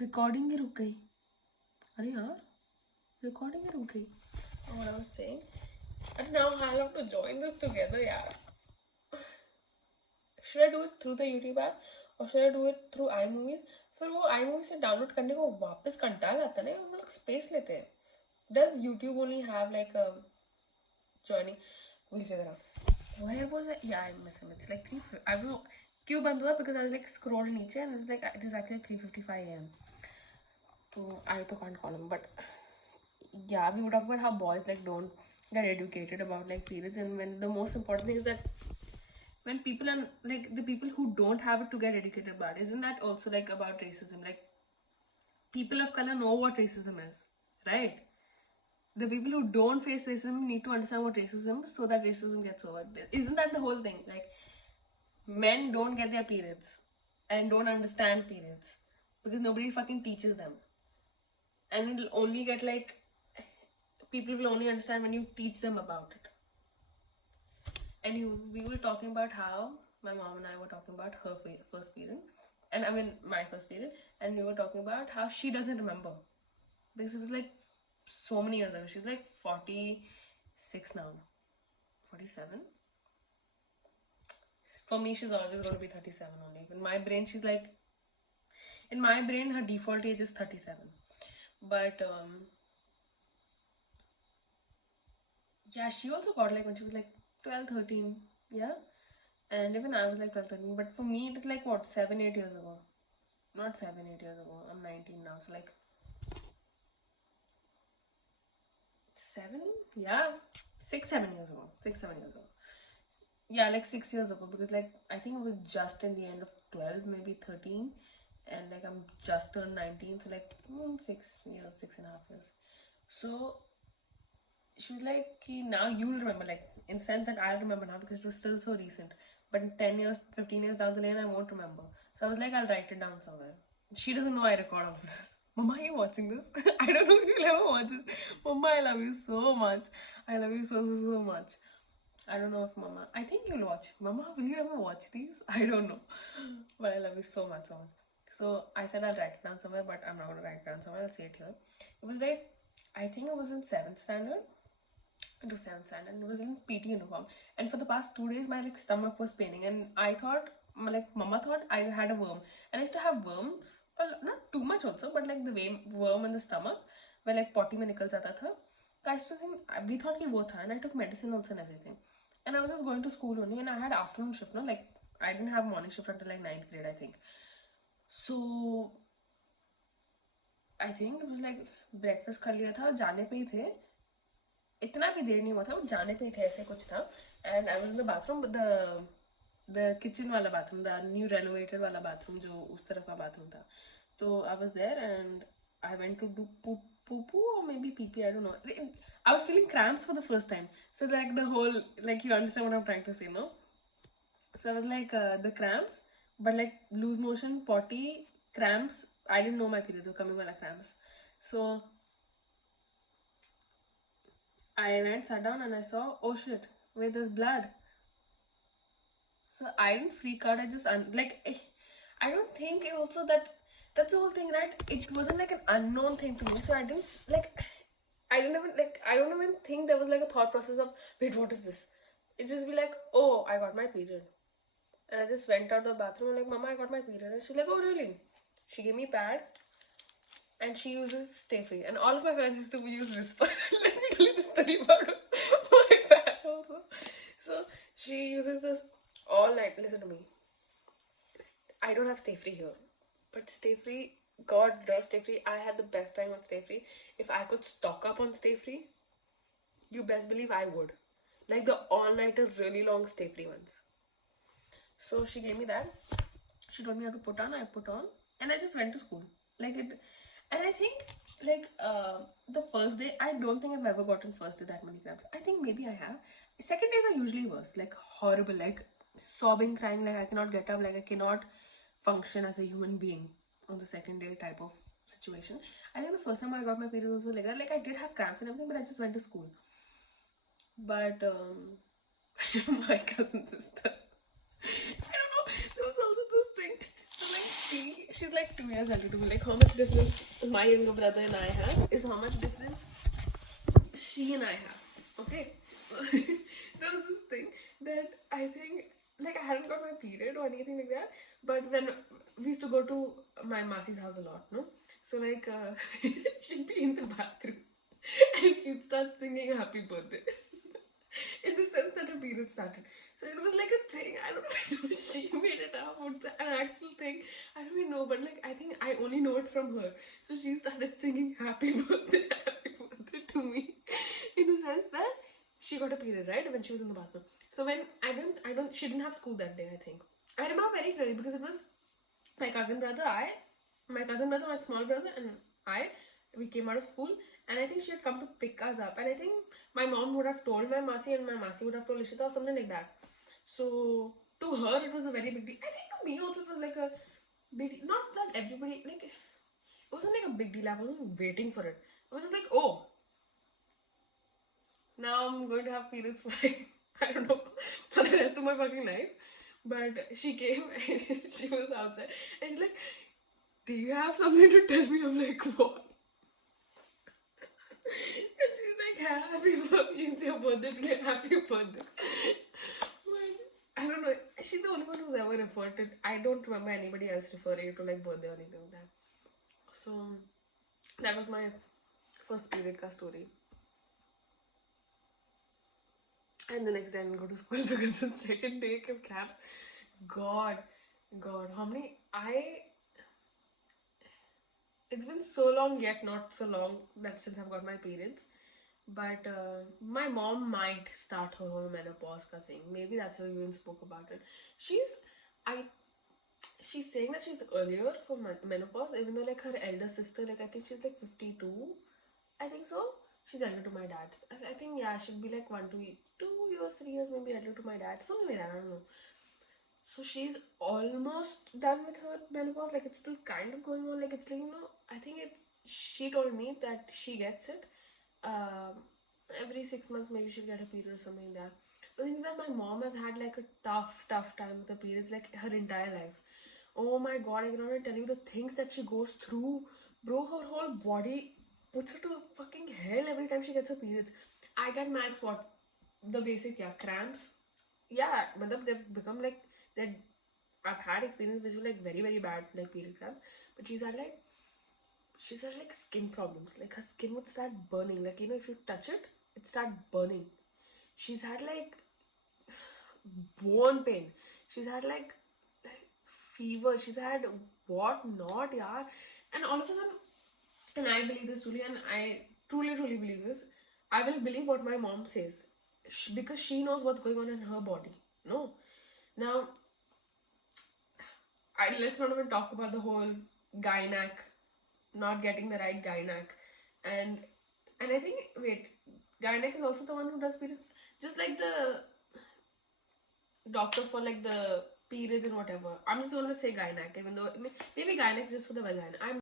Recording ही रुक गई. अरे यार, रिकॉर्डिंग ही रुक गई. What I was saying, and now I'll have to join this together, yeah. Should I do it through the YouTube app or should I do it through iMovies? फिर वो iMovies से download करने को वापस कंटाल आता है ना, हम लोग स्पेस लेते हैं. Does YouTube only have like a joining? We'll figure out. Where was it? Yeah, I miss him. It's like 3. I don't know. क्यों बंद हुआ? Because I was like scrolled नीचे and it's like it is actually 3:55 a.m. So I तो can't call him, but yeah, we were talking about how boys like don't get educated about like periods, and when the most important thing is that when people are like the people who don't have it to get educated about it, isn't that also like about racism? Like people of color know what racism is, right? The people who don't face racism need to understand what racism is so that racism gets over. Isn't that the whole thing? Like men don't get their periods and don't understand periods because nobody fucking teaches them, and it'll only get like people will only understand when you teach them about it. And we were talking about how my mom and I were talking about her first period, and I mean my first period, and we were talking about how she doesn't remember because it was like so many years ago. She's like 46 now, 47. For me, she's always going to be 37 only. In my brain, she's like, in my brain, her default age is 37. But yeah, she also got like when she was like 12, 13. Yeah. And even I was like 12, 13. But for me, it is like what, 7, 8 years ago. Not 7, 8 years ago. I'm 19 now. So like 7? Yeah. 6, 7 years ago. 6, 7 years ago. Yeah, like 6 years ago. Because like, I think it was just in the end of 12, maybe 13. And like, I'm just turned 19. So like, 6 years, 6.5 years. So she was like, now you'll remember, like in the sense that I'll remember now because it was still so recent. But 10 years, 15 years down the lane, I won't remember. So I was like, I'll write it down somewhere. She doesn't know I record all of this. Mama, are you watching this? I don't know if you'll ever watch this. Mama, I love you so much. I love you so much. I don't know if Mama, I think you'll watch. Mama, will you ever watch these? I don't know. But I love you so much. So I said I'll write it down somewhere, but I'm not going to write it down somewhere. I'll say it here. It was like, I think I was in 7th standard. Into 7th standard, and it was in PT uniform. And for the past 2 days, my like stomach was paining, and I thought, like Mama thought I had a worm, and I used to have worms, well not too much also, but like the worm in the stomach, where like potty mein nikal jata tha. So I used to think we thought ki wo tha, and I took medicine also and everything. And I was just going to school only, and I had afternoon shift, no, like I didn't have morning shift until like 9th grade, I think. So I think it was like breakfast कर लिया था, जाने पे ही थे. इतना भी देर नहीं हुआ था, वो जाने पे ही थे, ऐसे कुछ था. And I was in the bathroom, the kitchen वाला बाथरूम, द न्यू रेनोवेटेड वाला बाथरूम, जो उस तरफ का बाथरूम था. तो I was there and I went to do poo or maybe pee, I don't know. I was feeling cramps for the first time. So like the whole, like you understand what I'm trying to say, no? So I was like the cramps, but like loose motion, potty, cramps. I didn't know my periods were coming wala cramps. So I went, sat down, and I saw, oh shit, wait, there's blood. So I didn't freak out. I just I don't think also that's the whole thing, right? It wasn't like an unknown thing to me, so I didn't I don't even think there was like a thought process of, wait, what is this? It just be like, oh, I got my period, and I just went out of the bathroom and like, Mama, I got my period, and she's like, oh really? She gave me pad, and she uses Stay Free, and all of my friends used to use Whisper. Let me tell you the story about my pad also. So she uses this all night. Listen to me. I don't have Stay Free here, but Stay Free, God love Stay Free. I had the best time on Stay Free. If I could stock up on Stay Free, you best believe I would. Like the all-nighter, really long Stay Free ones. So she gave me that. She told me how to put on. I put on, and I just went to school. Like it, and I think like the first day, I don't think I've ever gotten first day that many cramps. I think maybe I have. Second days are usually worse, like horrible, like sobbing, crying, like I cannot get up, like I cannot function as a human being on the second day type of situation. I think the first time I got my period was also like that. Like I did have cramps and everything, but I just went to school. But my cousin sister, I don't know, there was also this thing. So like she's like 2 years older to me. Like how much difference my younger brother and I have is how much difference she and I have. Okay, there was this thing that I think like I hadn't got my period or anything like that, but when we used to go to my Masi's house a lot, no, so like she'd be in the bathroom and she'd start singing happy birthday in the sense that her period started. So it was like a thing. I don't know if she made it up or it's an actual thing. I don't even know, but like I think I only know it from her. So she started singing happy birthday to me in the sense that she got a period, right, when she was in the bathroom. So when she didn't have school that day, I think. I remember very clearly because it was my cousin brother, my small brother, and I, we came out of school, and I think she had come to pick us up, and I think my mom would have told my Masi, and my Masi would have told Ishita or something like that. So to her, it was a very big deal. I think to me also it was like a big deal. Not that everybody, like, it wasn't like a big deal. I wasn't waiting for it. It was just like, oh, now I'm going to have periods for like, I don't know, for the rest of my fucking life. But she came and she was outside and she's like, do you have something to tell me? I'm like, what? And she's like, happy birthday, it's your birthday today, happy birthday. But I don't know, she's the only one who's ever referred to it. I don't remember anybody else referring it to like birthday or anything like that. So that was my first period ka story. And the next day I didn't go to school because the second day came cramps. God, how many it's been so long yet not so long that since I've got my periods. But my mom might start her whole menopause ka thing. Maybe that's why we even spoke about it. She's saying that she's earlier for menopause, even though like her elder sister, like I think she's like 52. I think so. She's elder to my dad. I think yeah, she'd be like 2 years, 3 years maybe elder to my dad. Something like that, I don't know. So she's almost done with her menopause. Like it's still kind of going on. Like it's like, you know, I think she told me that she gets it. Every 6 months maybe she'll get a period or something like that. The thing is that my mom has had like a tough time with the periods like her entire life. Oh my god, I cannot even tell you the things that she goes through. Bro, her whole body puts her to fucking hell every time she gets her periods. I get max what? The basic, yeah, cramps. Yeah, but they've become like that. I've had experience which were like very, very bad, like period cramps. But she's had like skin problems. Like her skin would start burning. Like, you know, if you touch it, it start burning. She's had like bone pain. She's had like fever. She's had what not, yeah. And all of a sudden, and I believe this truly, and I truly believe this. I will believe what my mom says because she knows what's going on in her body. No, now let's not even talk about the whole gynac not getting the right gynac, and I think wait, gynac is also the one who does periods, just like the doctor for like the periods and whatever. I'm just gonna say gynac, even though maybe gynac is just for the vagina. I'm